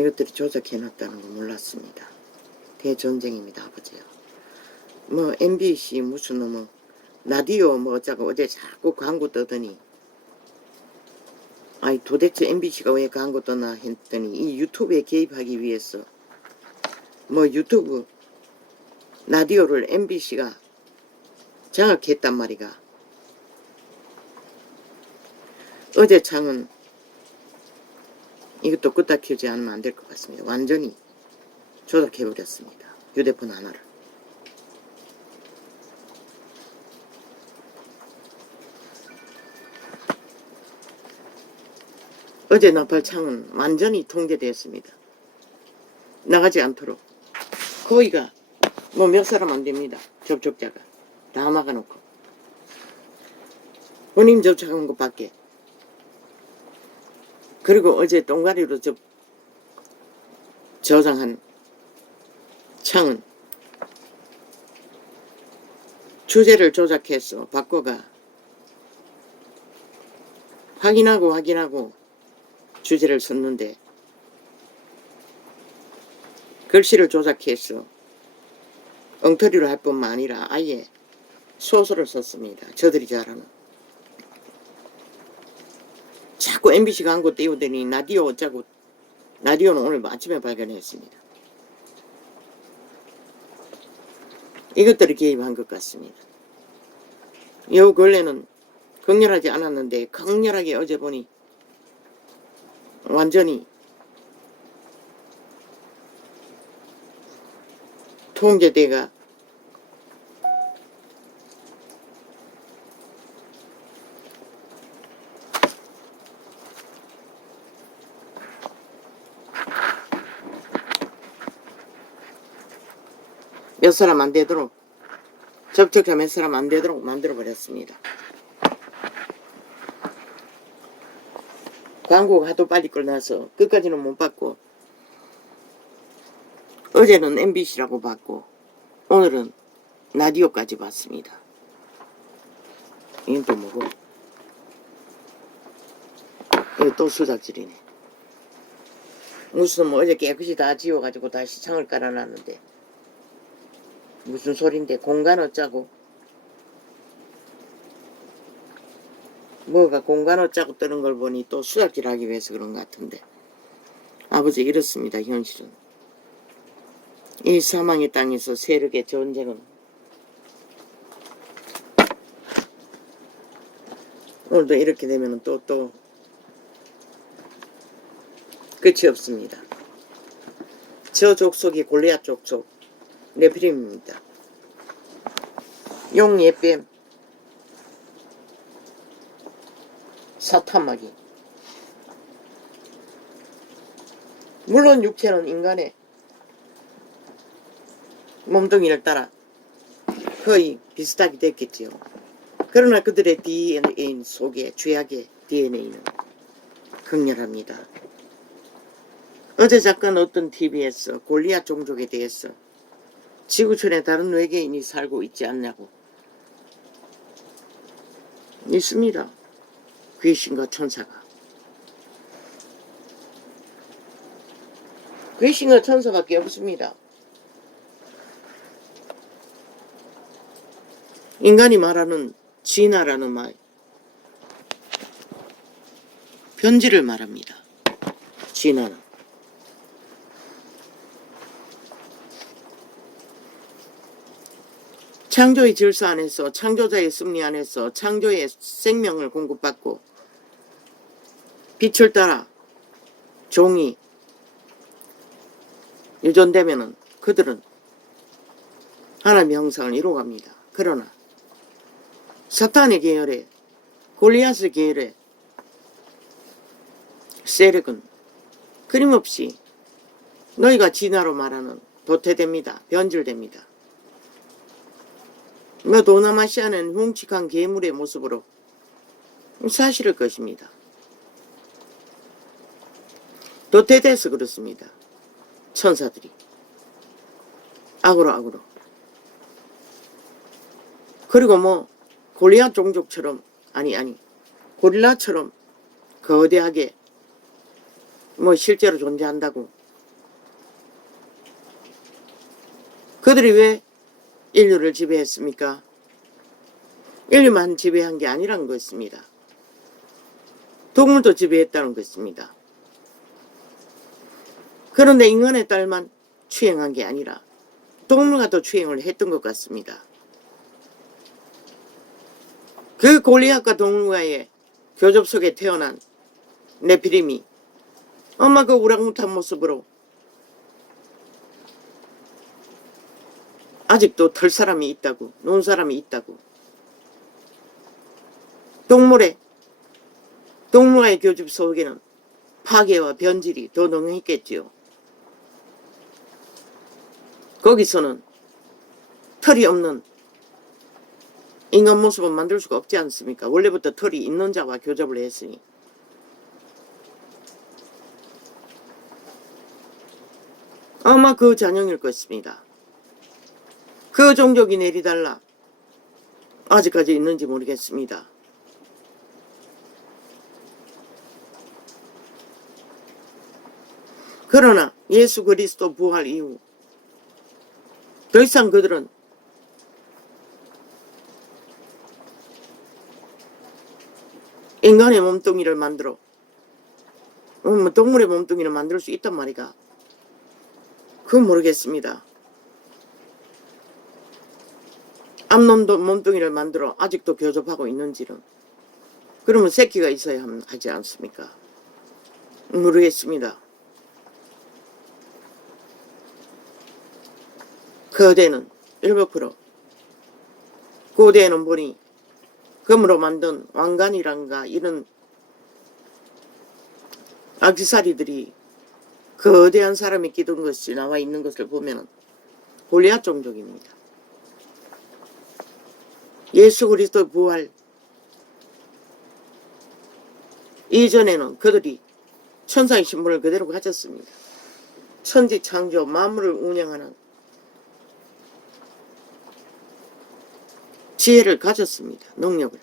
이것들이 조작해놨다는 거 몰랐습니다. 대전쟁입니다, 아버지요. 뭐 MBC 무슨 뭐 라디오 뭐 어쩌고 어제 자꾸 광고 뜨더니, 아니 도대체 MBC가 왜 광고 떠나 했더니 이 유튜브에 개입하기 위해서 뭐 유튜브 라디오를 MBC가 장악했단 말이가. 어제 창은 이것도 끄다 키우지 않으면 안 될 것 같습니다. 완전히 조작해버렸습니다. 휴대폰 하나를. 어제 나팔창은 완전히 통제되었습니다. 나가지 않도록. 거기가 뭐 몇 사람 안 됩니다. 접촉자가. 다 막아놓고. 본인 접촉한 것밖에. 그리고 어제 동가리로 저장한 창은 주제를 조작해서 바꿔가 확인하고 주제를 썼는데 글씨를 조작해서 엉터리로 할 뿐만 아니라 아예 소설을 썼습니다. 저들이 잘하는. 자꾸 MBC 광고 띄우더니 라디오 어쩌고. 라디오는 오늘 아침에 발견했습니다. 이것들이 개입한 것 같습니다. 요 근래는 강렬하지 않았는데 강렬하게 어제 보니 완전히 통제대가 몇 사람 안 되도록, 접촉자 몇 사람 안 되도록 만들어버렸습니다. 광고가 하도 빨리 끝나서 끝까지는 못 봤고, 어제는 MBC라고 봤고 오늘은 라디오까지 봤습니다. 이건 또 뭐고? 이거 또 수작질이네. 무슨 뭐 어제 깨끗이 다 지워가지고 다시 창을 깔아놨는데 무슨 소린데. 공간 어쩌고. 뭐가 공간 어쩌고 뜨는 걸 보니 또 수작질하기 위해서 그런 것 같은데. 아버지 이렇습니다. 현실은. 이 사망의 땅에서 세력의 전쟁은 오늘도 이렇게 되면 또 끝이 없습니다. 저 족속이 골리앗 족속 네피림입니다. 용 예뱀 사탄마귀. 물론 육체는 인간의 몸뚱이를 따라 거의 비슷하게 됐겠지요. 그러나 그들의 DNA 속에 죄악의 DNA는 극렬합니다. 어제 잠깐 어떤 TV에서 골리앗 종족에 대해서 지구촌에 다른 외계인이 살고 있지 않냐고. 있습니다. 귀신과 천사가. 귀신과 천사밖에 없습니다. 인간이 말하는 진화라는 말, 변질을 말합니다. 진화는. 창조의 질서 안에서, 창조자의 섭리 안에서 창조의 생명을 공급받고 빛을 따라 종이 유전되면은 그들은 하나님의 형상을 이루어갑니다. 그러나 사탄의 계열에, 골리앗의 계열에 세력은 끊임없이 너희가 진화로 말하는 도태됩니다. 변질됩니다. 뭐 도나마시아는 흉측한 괴물의 모습으로 사실일 것입니다. 도태돼서 그렇습니다. 천사들이 악으로. 그리고 뭐 골리앗 종족처럼 아니 고릴라처럼 거대하게 뭐 실제로 존재한다고 그들이 왜 인류를 지배했습니까? 인류만 지배한 게 아니란 것입니다. 동물도 지배했다는 것입니다. 그런데 인간의 딸만 추행한 게 아니라 동물과도 추행을 했던 것 같습니다. 그 골리앗과 동물과의 교접 속에 태어난 네피림이 엄마 그 우랑우탄 모습으로 아직도 털 사람이 있다고, 논 사람이 있다고. 동물과의 교접 속에는 파괴와 변질이 더 능했겠지요. 거기서는 털이 없는 인간 모습은 만들 수가 없지 않습니까? 원래부터 털이 있는 자와 교접을 했으니. 아마 그 잔영일 것입니다. 그 종족이 내리달라 아직까지 있는지 모르겠습니다. 그러나 예수 그리스도 부활 이후 더 이상 그들은 인간의 몸뚱이를 만들어 동물의 몸뚱이를 만들 수 있단 말이가. 그건 모르겠습니다. 암놈도 몸뚱이를 만들어 아직도 교접하고 있는지는. 그러면 새끼가 있어야 하지 않습니까? 모르겠습니다. 거대는 일부러 고대에는 보니 금으로 만든 왕관이란가 이런 악세사리들이 거대한 사람이 끼던 것이 나와 있는 것을 보면 골리앗 종족입니다. 예수 그리스도 부활 이전에는 그들이 천사의 신분을 그대로 가졌습니다. 천지 창조 만물을 운영하는 지혜를 가졌습니다. 능력을.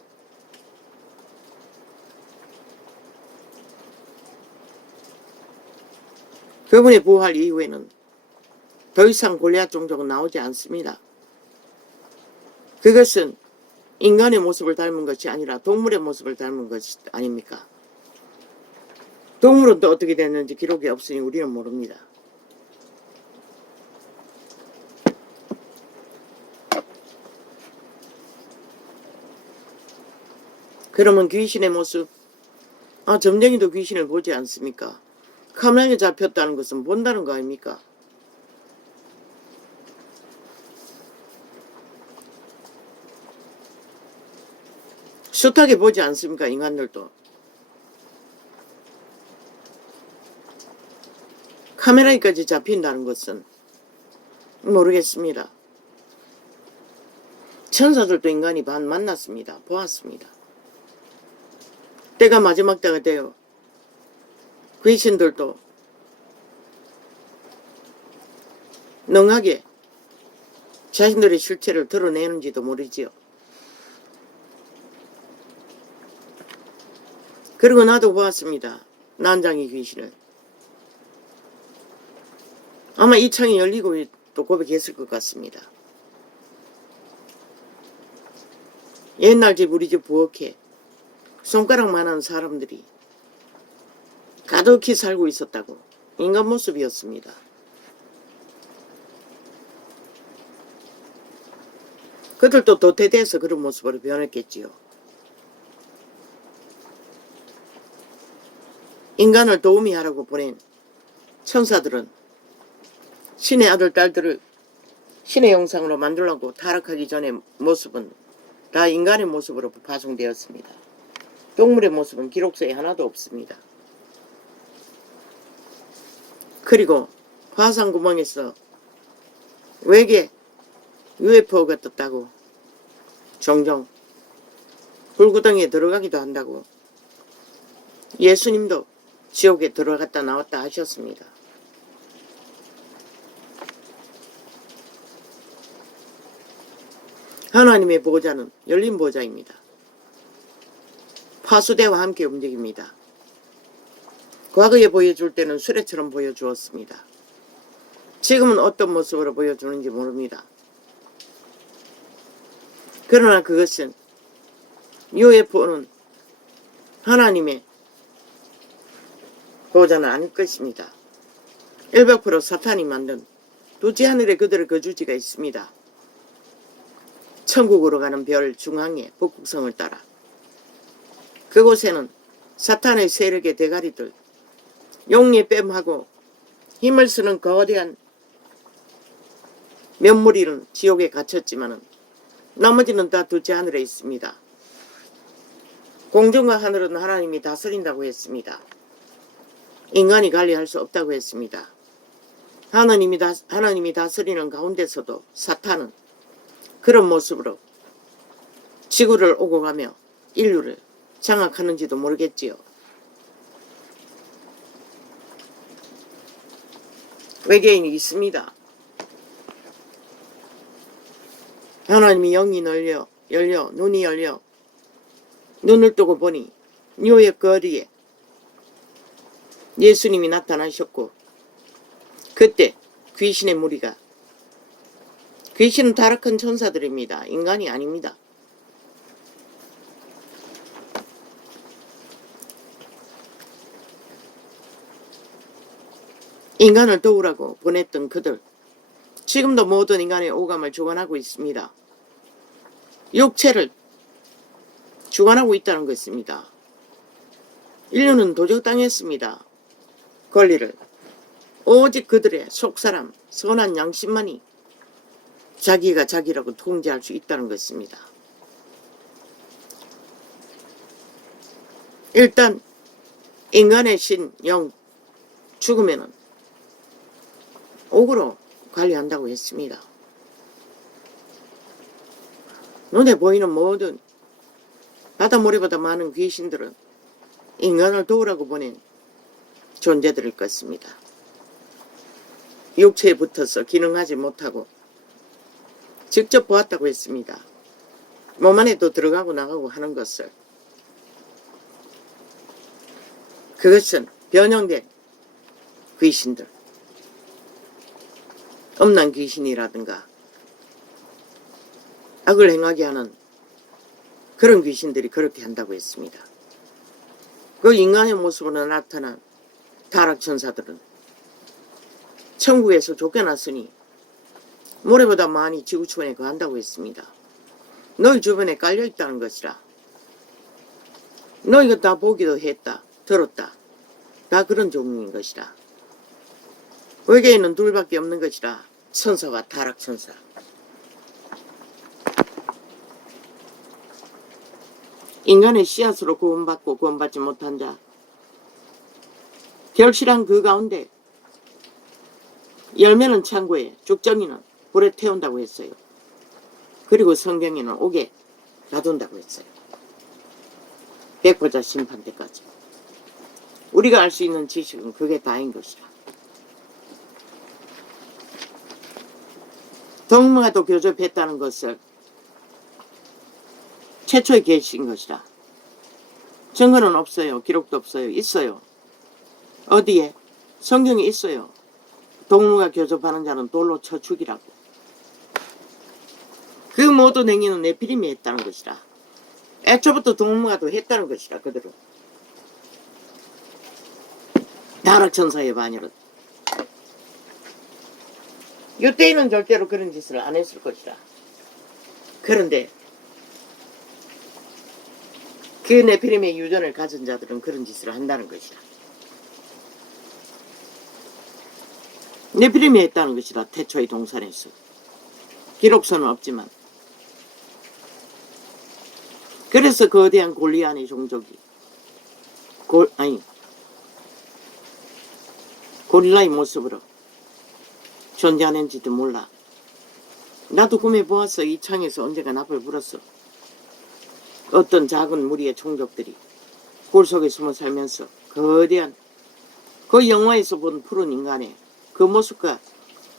그분의 부활 이후에는 더 이상 골리앗 종족은 나오지 않습니다. 그것은 인간의 모습을 닮은 것이 아니라 동물의 모습을 닮은 것이 아닙니까? 동물은 또 어떻게 됐는지 기록이 없으니 우리는 모릅니다. 그러면 귀신의 모습, 점쟁이도 귀신을 보지 않습니까? 카메라에 잡혔다는 것은 본다는 거 아닙니까? 숱하게 보지 않습니까? 인간들도. 카메라에까지 잡힌다는 것은 모르겠습니다. 천사들도 인간이 만났습니다. 보았습니다. 때가 마지막 때가 되어 귀신들도 능하게 자신들의 실체를 드러내는지도 모르지요. 그리고 나도 보았습니다. 난장의 귀신을. 아마 이 창이 열리고 또 고백했을 것 같습니다. 옛날 집 우리 집 부엌에 손가락만한 사람들이 가득히 살고 있었다고. 인간 모습이었습니다. 그들도 도태돼서 그런 모습으로 변했겠지요. 인간을 도우미 하라고 보낸 천사들은 신의 아들 딸들을 신의 형상으로 만들려고 타락하기 전의 모습은 다 인간의 모습으로 파송되었습니다. 동물의 모습은 기록서에 하나도 없습니다. 그리고 화산구멍에서 외계 UFO가 떴다고 종종 불구덩이에 들어가기도 한다고 예수님도 지옥에 들어갔다 나왔다 하셨습니다. 하나님의 보호자는 열린 보호자입니다. 파수대와 함께 움직입니다. 과거에 보여줄 때는 수레처럼 보여주었습니다. 지금은 어떤 모습으로 보여주는지 모릅니다. 그러나 그것은 UFO는 하나님의 보호자는 아닐 것입니다. 100% 사탄이 만든 두지 하늘에 그들의 거주지가 있습니다. 천국으로 가는 별 중앙에 북극성을 따라 그곳에는 사탄의 세력의 대가리들, 용의 뺨하고 힘을 쓰는 거대한 몇 무리는 지옥에 갇혔지만 나머지는 다 두지 하늘에 있습니다. 공중과 하늘은 하나님이 다스린다고 했습니다. 인간이 관리할 수 없다고 했습니다. 하나님이 다스리는 가운데서도 사탄은 그런 모습으로 지구를 오고 가며 인류를 장악하는지도 모르겠지요. 외계인이 있습니다. 하나님이 영이 열려 눈이 열려 눈을 뜨고 보니 뉴욕 거리에 예수님이 나타나셨고 그때 귀신의 무리가 귀신은 타락한 천사들입니다. 인간이 아닙니다. 인간을 도우라고 보냈던 그들 지금도 모든 인간의 오감을 주관하고 있습니다. 육체를 주관하고 있다는 것입니다. 인류는 도적당했습니다. 권리를 오직 그들의 속사람 선한 양심만이 자기가 자기라고 통제할 수 있다는 것입니다. 일단 인간의 신, 영 죽으면은 옥으로 관리한다고 했습니다. 눈에 보이는 모든 바다 모래보다 많은 귀신들은 인간을 도우라고 보낸 존재들일 것입니다. 육체에 붙어서 기능하지 못하고 직접 보았다고 했습니다. 몸 안에도 들어가고 나가고 하는 것을. 그것은 변형된 귀신들, 음란 귀신이라든가 악을 행하게 하는 그런 귀신들이 그렇게 한다고 했습니다. 그 인간의 모습으로 나타난 타락천사들은 천국에서 쫓겨났으니 모래보다 많이 지구촌에 거한다고 했습니다. 너희 주변에 깔려있다는 것이라. 너희가 다 보기도 했다, 들었다. 다 그런 종류인 것이라. 외계인은 둘밖에 없는 것이라. 천사와 타락천사. 인간의 씨앗으로 구원받고 구원받지 못한 자, 결실한 그 가운데 열매는 창고에, 죽정이는 불에 태운다고 했어요. 그리고 성경에는 옥에 놔둔다고 했어요. 백보자 심판 때까지. 우리가 알 수 있는 지식은 그게 다인 것이라. 동무가도 교접했다는 것을 최초의 계시인 것이라. 증거는 없어요. 기록도 없어요. 있어요. 어디에? 성경에 있어요. 동무가 교접하는 자는 돌로 쳐 죽이라고. 그 모든 행위는 네피림이 했다는 것이라. 애초부터 동무가도 했다는 것이라. 그들은 타락천사의 반열은 유대인은 절대로 그런 짓을 안 했을 것이라. 그런데 그 네피림의 유전을 가진 자들은 그런 짓을 한다는 것이라. 네피림이 했다는 것이라. 태초의 동산에서 기록서는 없지만. 그래서 거대한 골리앗의 종족이 고릴라의 모습으로 존재하는지도 몰라. 나도 꿈에 보았어. 이 창에서 언젠가 납을 불었어. 어떤 작은 무리의 종족들이 굴 속에 숨어 살면서 거대한 그 영화에서 본 푸른 인간의 그 모습과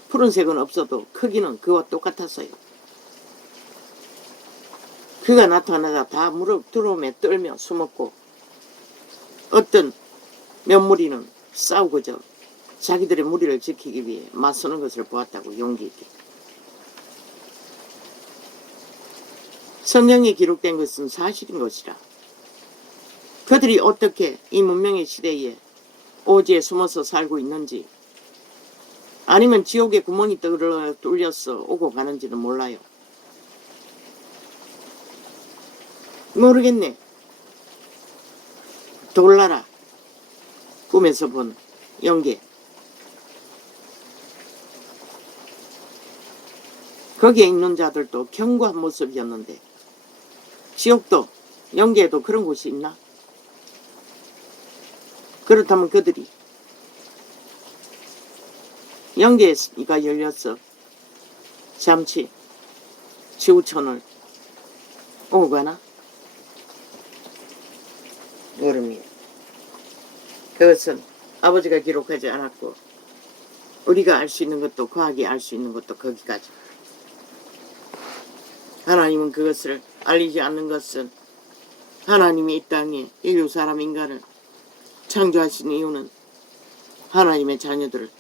푸른색은 없어도 크기는 그와 똑같았어요. 그가 나타나자 다 무릎 두름에 떨며 숨었고 어떤 몇 무리는 싸우고저 자기들의 무리를 지키기 위해 맞서는 것을 보았다고 용기 있게. 성경에 기록된 것은 사실인 것이라. 그들이 어떻게 이 문명의 시대에 오지에 숨어서 살고 있는지, 아니면 지옥의 구멍이 뚫려서 오고 가는지는 몰라요. 모르겠네. 돌나라 꿈에서 본 영계. 거기에 있는 자들도 견고한 모습이었는데 지옥도 영계에도 그런 곳이 있나? 그렇다면 그들이 영계가 열려서 잠시 지구촌을 오고 가나? 모릅니다. 그것은 아버지가 기록하지 않았고 우리가 알 수 있는 것도 과학이 알 수 있는 것도 거기까지. 하나님은 그것을 알리지 않는 것은 하나님이 이 땅에 인류 사람 인간을 창조하신 이유는 하나님의 자녀들을,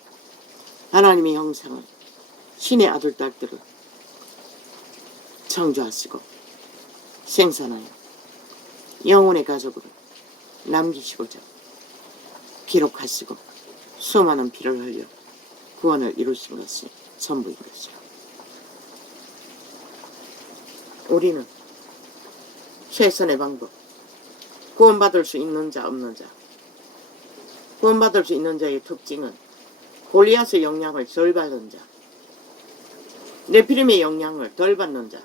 하나님의 형상을, 신의 아들 딸들을 창조하시고 생산하여 영혼의 가족으로 남기시고자 기록하시고 수많은 피를 흘려 구원을 이루신 것이 전부인 것이요. 우리는 최선의 방법, 구원받을 수 있는 자 없는 자. 구원받을 수 있는 자의 특징은 골리앗의 영향을 덜 받는 자, 네피림의 영향을 덜 받는 자.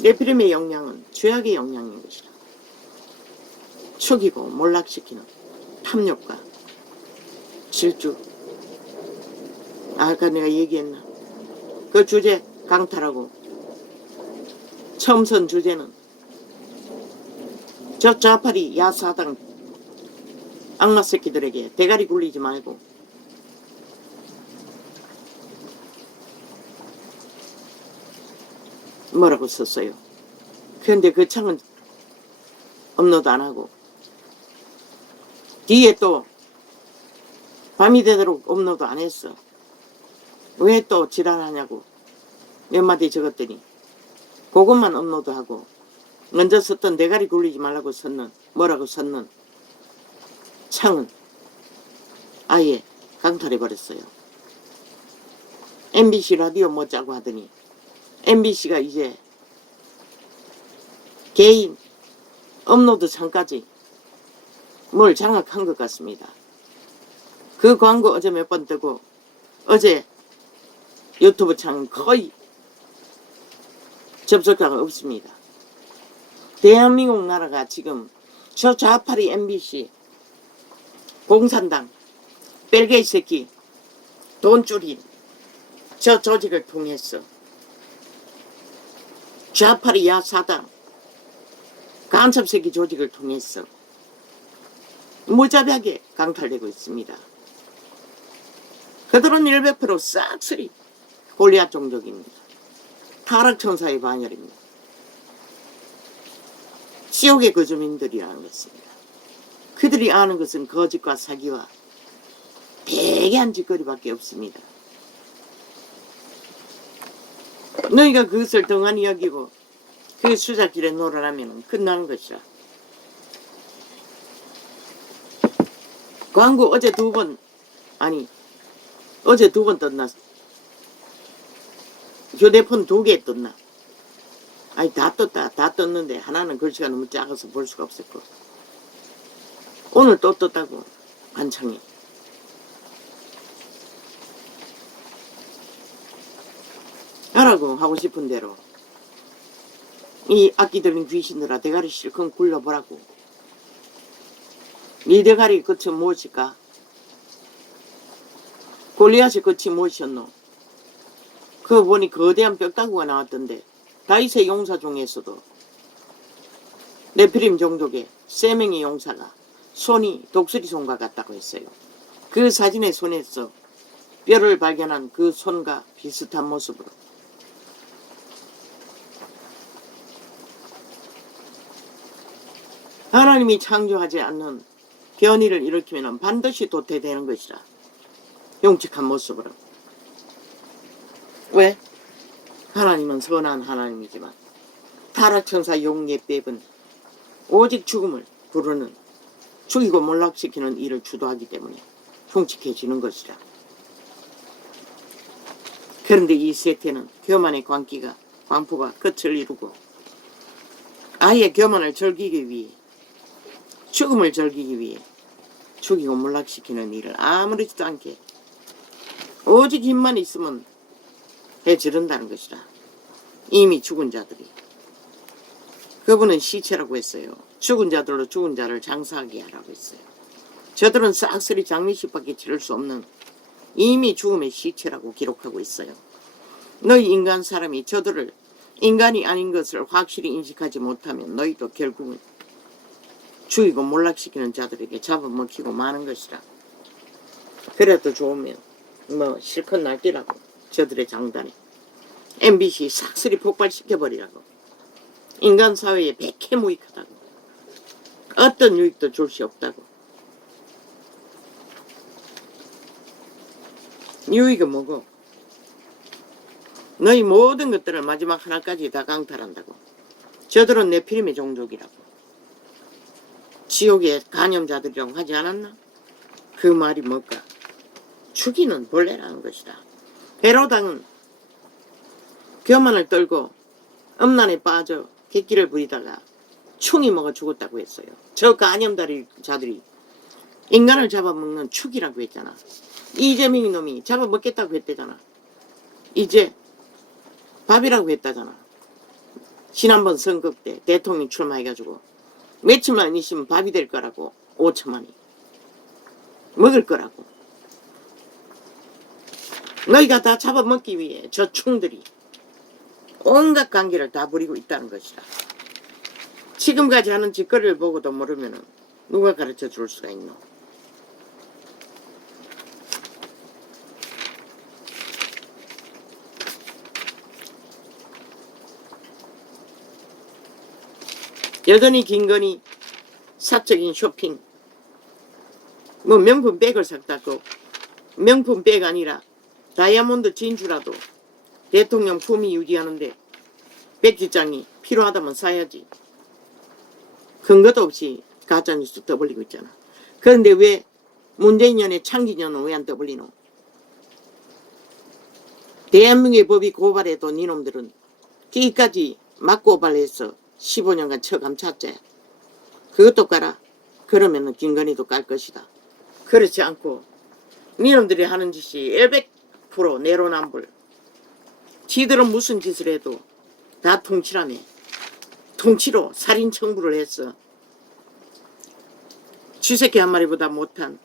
네피림의 영향은 죄악의 영향인 것이다. 죽이고 몰락시키는 탐욕과 질주. 아까 내가 얘기했나? 그 주제 강탈하고 처음 선 주제는 저 좌파리 야사당 악마 새끼들에게 대가리 굴리지 말고 뭐라고 썼어요. 그런데 그 창은 업로드 안 하고 뒤에 또 밤이 되도록 업로드 안 했어. 왜 또 지랄하냐고 몇 마디 적었더니 그것만 업로드하고 먼저 썼던 대가리 굴리지 말라고 썼는, 뭐라고 썼는 창은 아예 강탈해버렸어요. MBC 라디오 못 짜고 하더니 MBC가 이제 개인 업로드 창까지 뭘 장악한 것 같습니다. 그 광고 어제 몇 번 뜨고 어제 유튜브 창은 거의 접속자가 없습니다. 대한민국 나라가 지금 저 좌파리 MBC, 공산당, 벨게이 새끼, 돈줄인 저 조직을 통해서 좌파리 야사당, 간첩 새끼 조직을 통해서 무자비하게 강탈되고 있습니다. 그들은 100% 싹쓸이 골리앗 종족입니다. 타락천사의 반열입니다. 지옥의 거주민들이라는 것입니다. 그들이 아는 것은 거짓과 사기와 배개한 짓거리밖에 없습니다. 너희가 그것을 덩하니 여기고 그 수작질에 놀아나면 끝나는 것이라. 광고 어제 두 번 떴나? 휴대폰 2개 떴나? 아니 다 떴다. 다 떴는데 하나는 글씨가 너무 작아서 볼 수가 없었고 오늘 또 떴다고 한창이. 하라고 하고 싶은 대로 이 악기 들린 귀신들아 대가리 실컷 굴려보라고. 네 대가리 끝이 무엇일까? 골리앗의 끝이 무엇이었노? 그거 보니 거대한 뼈다구가 나왔던데 다윗의 용사 중에서도 네피림 종족의 3명의 용사가 손이 독수리 손과 같다고 했어요. 그 사진의 손에서 뼈를 발견한 그 손과 비슷한 모습으로 하나님이 창조하지 않는 변이를 일으키면 반드시 도태되는 것이라. 용직한 모습으로. 왜? 하나님은 선한 하나님이지만 타락천사 용의 뱀은 오직 죽음을 부르는, 죽이고 몰락시키는 일을 주도하기 때문에 흉측해지는 것이라. 그런데 이 세태는 교만의 광포가 끝을 이루고 아예 교만을 즐기기 위해, 죽음을 즐기기 위해 죽이고 몰락시키는 일을 아무렇지도 않게 오직 힘만 있으면 해지른다는 것이라. 이미 죽은 자들이, 그분은 시체라고 했어요. 죽은 자들로 죽은 자를 장사하게 하라고 했어요. 저들은 싹쓸이 장례식밖에 치를 수 없는 이미 죽음의 시체라고 기록하고 있어요. 너희 인간 사람이 저들을 인간이 아닌 것을 확실히 인식하지 못하면 너희도 결국은 죽이고 몰락시키는 자들에게 잡아먹히고 마는 것이라. 그래도 좋으면 뭐 실컷 날뛰라고, 저들의 장단에 MBC 싹쓸이 폭발시켜버리라고. 인간 사회에 백해무익하다고. 어떤 유익도 줄 수 없다고. 유익은 뭐고? 너희 모든 것들을 마지막 하나까지 다 강탈한다고. 저들은 네피림의 종족이라고. 지옥의 간염자들이라고 하지 않았나? 그 말이 뭘까? 죽이는 벌레라는 것이다. 헤로당은 교만을 떨고 음란에 빠져 객기를 부리다가 충이 먹어 죽었다고 했어요. 저 간염자들이 인간을 잡아먹는 축이라고 했잖아. 이재명이 놈이 잡아먹겠다고 했대잖아. 이제 밥이라고 했다잖아. 지난번 선거 때 대통령 출마해가지고 며칠만 있으면 밥이 될 거라고. 5천만이 먹을 거라고. 너희가 다 잡아먹기 위해 저 충들이 온갖 관계를 다 부리고 있다는 것이다. 지금까지 하는 짓거리를 보고도 모르면 누가 가르쳐 줄 수가 있노? 여전히 김건희 사적인 쇼핑, 뭐 명품 백을 샀다고. 명품 백 아니라 다이아몬드 진주라도 대통령 품위 유지하는데 백지장이 필요하다면 사야지. 근거도 없이 가짜뉴스 떠벌리고 있잖아. 그런데 왜 문재인 년의 창기년은 왜 안 떠벌리노? 대한민국의 법이 고발해도 니놈들은 끼까지 맞고발해서 15년간 처감찼지. 그것도 깔아. 그러면은 김건희도 깔 것이다. 그렇지 않고 니놈들이 하는 짓이 100% 내로남불. 지들은 무슨 짓을 해도 다 통치라며. 통치로 살인 청부를 했어. 쥐새끼 한 마리보다 못한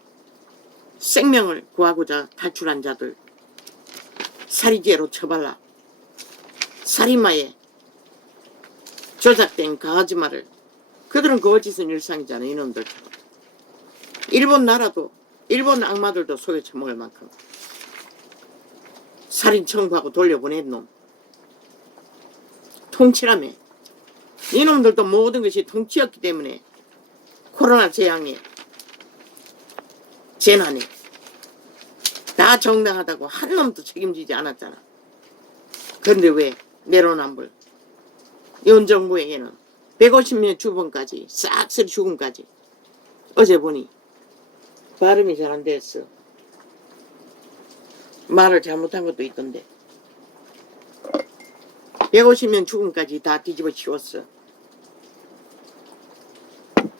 생명을 구하고자 탈출한 자들 살인죄로 처발라. 살인마에 조작된 강아지말을. 그들은 거짓은 일상이잖아. 이놈들처럼. 일본 나라도, 일본 악마들도 속에 처먹을 만큼 살인 청구하고 돌려보낸 놈. 통치라며. 이놈들도 모든 것이 통치였기 때문에 코로나 재앙에, 재난에 다 정당하다고 한 놈도 책임지지 않았잖아. 그런데 왜 내로남불. 현 정부에게는 150명 주범까지, 싹쓸이 죽음까지. 어제 보니 발음이 잘 안 됐어. 말을 잘못한 것도 있던데. 150명 죽음까지 다 뒤집어 치웠어.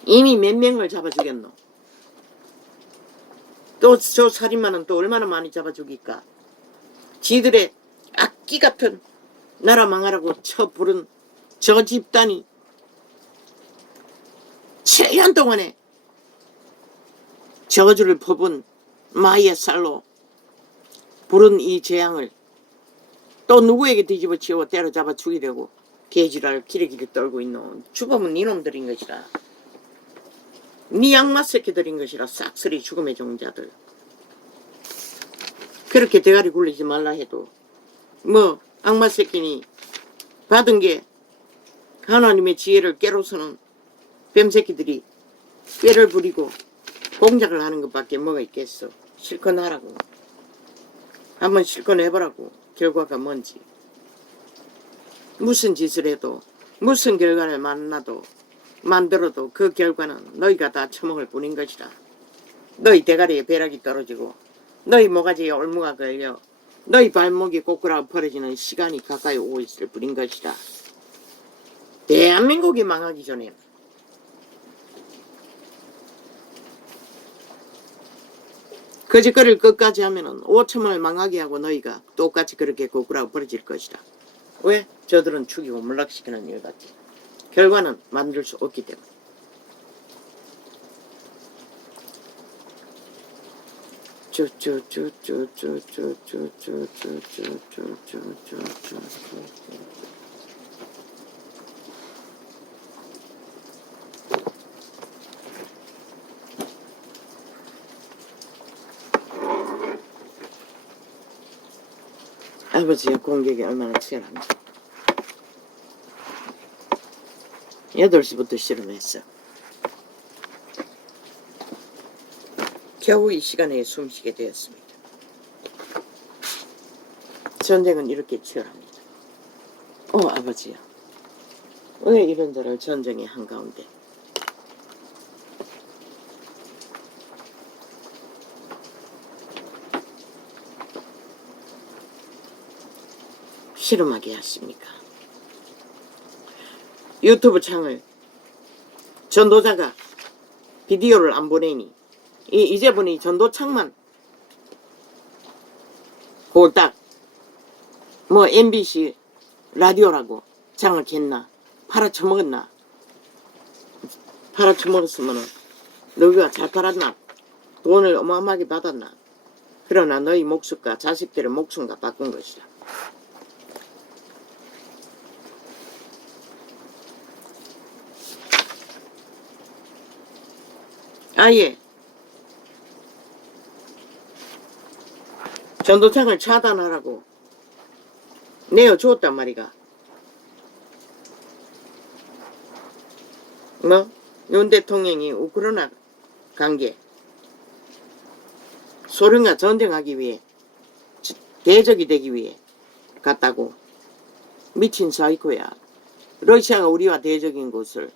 이미 몇 명을 잡아 죽였노? 또 저 살인마는 또 얼마나 많이 잡아 죽일까? 지들의 악기 같은 나라 망하라고 쳐 부른 저 집단이 7년 동안에 저주를 퍼본 마의 쌀로 부른 이 재앙을 또 누구에게 뒤집어 치워 때려잡아 죽이려고 개지랄 기레기를 떨고 있노? 죽음은 니놈들인 것이라. 니 악마 새끼들인 것이라. 싹쓸이 죽음의 종자들. 그렇게 대가리 굴리지 말라 해도 뭐 악마 새끼니 받은 게 하나님의 지혜를 깨로서는 뱀새끼들이 꾀를 부리고 공작을 하는 것밖에 뭐가 있겠어. 실컷 하라고. 한번 실컷 해보라고. 결과가 뭔지. 무슨 짓을 해도 무슨 결과를 만들어도 그 결과는 너희가 다 처먹을 뿐인 것이다. 너희 대가리에 벼락이 떨어지고 너희 모가지에 올무가 걸려 너희 발목이 꼬꾸라고 벌어지는 시간이 가까이 오고 있을 뿐인 것이다. 대한민국이 망하기 전에 거짓거리를 끝까지 하면은 5천만을 망하게 하고 너희가 똑같이 그렇게 꼬꾸라고 벌어질 것이다. 왜? 저들은 죽이고 몰락시키는 일 같지. 결과는 만들 수 없기 때문에. 아버지의 공격이 얼마나 치열한지. 8시부터 실험했어. 겨우 이 시간에 숨쉬게 되었습니다. 전쟁은 이렇게 치열합니다. 아버지야. 왜 이런 자를 전쟁의 한가운데. 실험하게 하십니까? 유튜브 창을 전도자가 비디오를 안 보내니 이제 보니 전도창만 홀딱 MBC 라디오라고 장을 겠나 팔아쳐먹었나. 팔아쳐먹었으면 너희가 잘 팔았나. 돈을 어마어마하게 받았나. 그러나 너희 목숨과 자식들의 목숨과 바꾼 것이다. 아예 전도창을 차단하라고 내어주었단 말이가. 윤 대통령이 우크라이나 관계 소련과 전쟁하기 위해 대적이 되기 위해 갔다고. 미친 사이코야. 러시아가 우리와 대적인 것을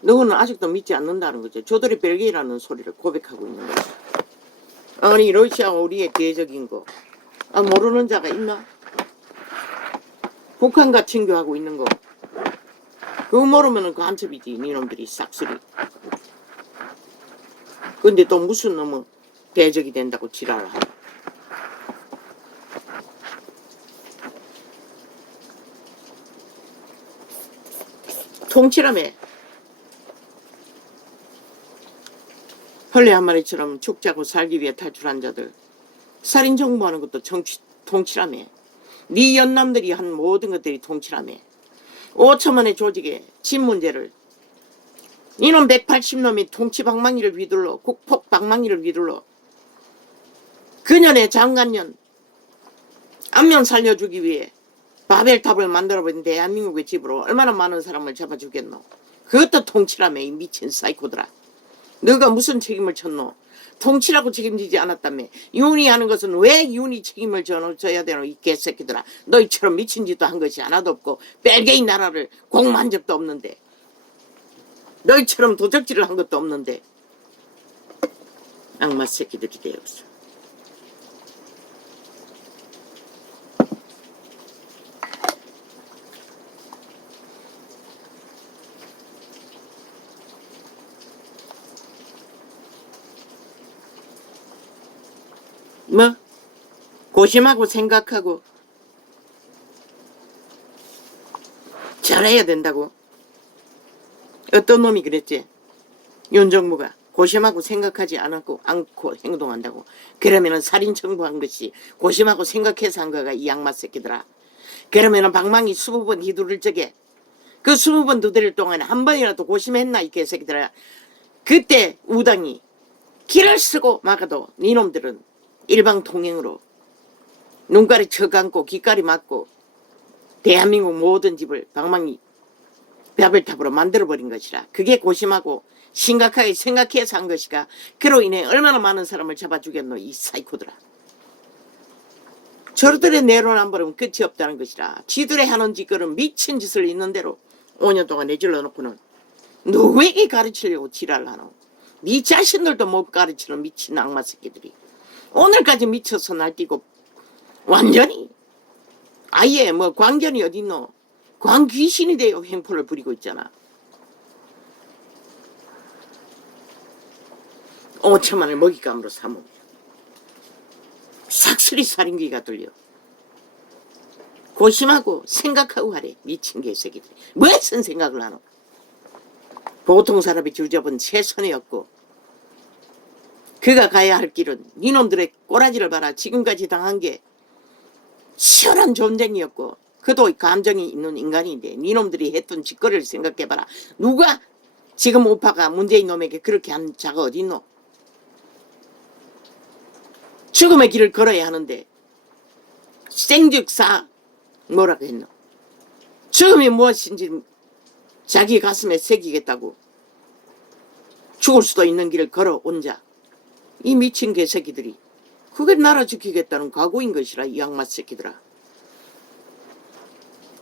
너는 아직도 믿지 않는다는 거죠. 저들이 벨기에라는 소리를 고백하고 있는 거죠. 아니 러시아가 우리의 대적인 거 모르는 자가 있나? 북한과 친교하고 있는 거 그거 모르면은 간첩이지. 니놈들이 싹쓸이. 근데 또 무슨 놈은 대적이 된다고 지랄을 하고. 통치라며. 벌레 한 마리처럼 죽자고 살기 위해 탈출한 자들. 살인 정보하는 것도 통치라며. 네 연남들이 한 모든 것들이 통치라며. 5천만의 조직에 집 문제를 이놈 180놈이 통치 방망이를 휘둘러 국폭 방망이를 휘둘러 그년의 장관년 안면 살려주기 위해 바벨탑을 만들어버린 대한민국의 집으로 얼마나 많은 사람을 잡아주겠노. 그것도 통치라며. 이 미친 사이코들아. 너가 무슨 책임을 졌노. 통치라고 책임지지 않았다며. 윤이 하는 것은 왜 윤이 책임을 져야 되노. 이 개새끼들아. 너희처럼 미친 짓도 한 것이 하나도 없고 벨기에 나라를 공모한 적도 없는데 너희처럼 도적질을 한 것도 없는데 악마 새끼들이 되었어. 고심하고 생각하고 잘해야 된다고. 어떤 놈이 그랬지? 윤정무가 고심하고 생각하지 않고 행동한다고. 그러면은 살인 청부한 것이 고심하고 생각해서 한 거가 이 양마 새끼들아. 그러면은 방망이 20번 휘두를 적에 그 20번 두드릴 동안에 한 번이라도 고심했나 이 개새끼들아. 그때 우당이 길을 쓰고 막아도 니놈들은 일방통행으로 눈가리 쳐감고 귓가리 맞고 대한민국 모든 집을 방망이 바벨탑으로 만들어버린 것이라. 그게 고심하고 심각하게 생각해서 한 것이가. 그로 인해 얼마나 많은 사람을 잡아주겠노 이 사이코들아. 저들의 내로남불은 끝이 없다는 것이라. 지들의 하는 짓거는 미친 짓을 있는 대로 5년 동안 내질러 놓고는 누구에게 가르치려고 지랄을 하노. 네 자신들도 못 가르치는 미친 악마 새끼들이 오늘까지 미쳐서 날뛰고 완전히 아예 뭐 광견이 어딨노. 광귀신이 되어 행포를 부리고 있잖아. 5천만을 먹잇감으로 삼음. 싹쓸이 살인귀가 들려. 고심하고 생각하고 하래. 미친 개새끼들. 무슨 생각을 하노. 보통 사람이 주접은 최선이었고 그가 가야 할 길은 니놈들의 꼬라지를 봐라. 지금까지 당한 게 치열한 전쟁이었고 그도 감정이 있는 인간인데 니놈들이 했던 짓거리를 생각해봐라. 누가 지금 오빠가 문재인 놈에게 그렇게 한 자가 어딨노. 죽음의 길을 걸어야 하는데 생즉사 뭐라고 했노. 죽음이 무엇인지 자기 가슴에 새기겠다고 죽을 수도 있는 길을 걸어온 자. 이 미친 개새끼들이 그게 나라 지키겠다는 각오인 것이라. 이 악마 새끼들아.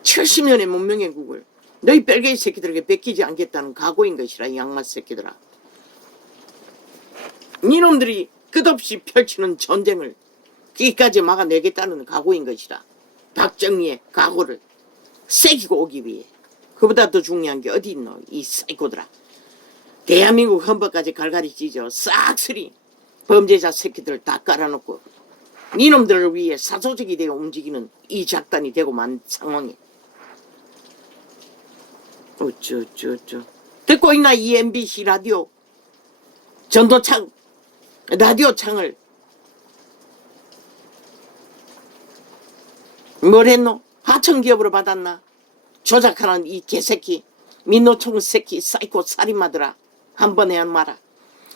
70년의 문명의 국을 너희 뺄개이 새끼들에게 뺏기지 않겠다는 각오인 것이라. 이 악마 새끼들아. 니놈들이 끝없이 펼치는 전쟁을 귀까지 막아내겠다는 각오인 것이라. 박정희의 각오를 새기고 오기 위해. 그보다 더 중요한 게 어디 있노. 이 사이코들아. 대한민국 헌법까지 갈갈이 찢어 싹쓸이 범죄자 새끼들을 다 깔아놓고 니놈들을 위해 사조직이 되어 움직이는 이 작단이 되고 만 상황이. 어쩌 듣고 있나. 이 MBC 라디오 전도창 라디오 창을 뭘 했노. 하청기업으로 받았나. 조작하는 이 개새끼 민노총 새끼 사이코 살인마들아. 한번 해야 마라.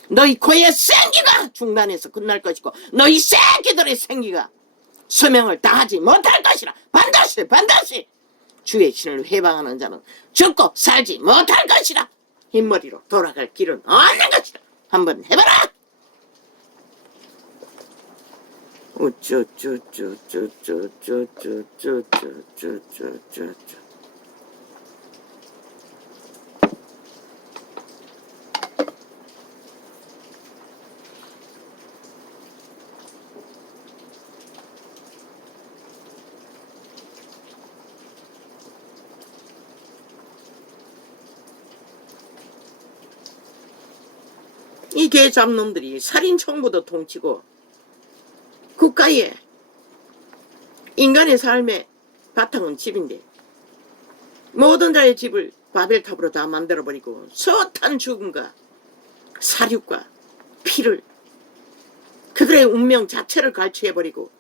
너희 코의 생기가 중단해서 끝날 것이고 너희 새끼들의 생기가 수명을 다하지 못할 것이라. 반드시 주의 신을 회방하는 자는 죽고 살지 못할 것이라. 흰머리로 돌아갈 길은 없는 것이라. 한번 해봐라. 이 개잡놈들이 살인청부도 통치고 국가의 인간의 삶의 바탕은 집인데 모든 자의 집을 바벨탑으로 다 만들어버리고 숱한 죽음과 사륙과 피를 그들의 운명 자체를 갈취해버리고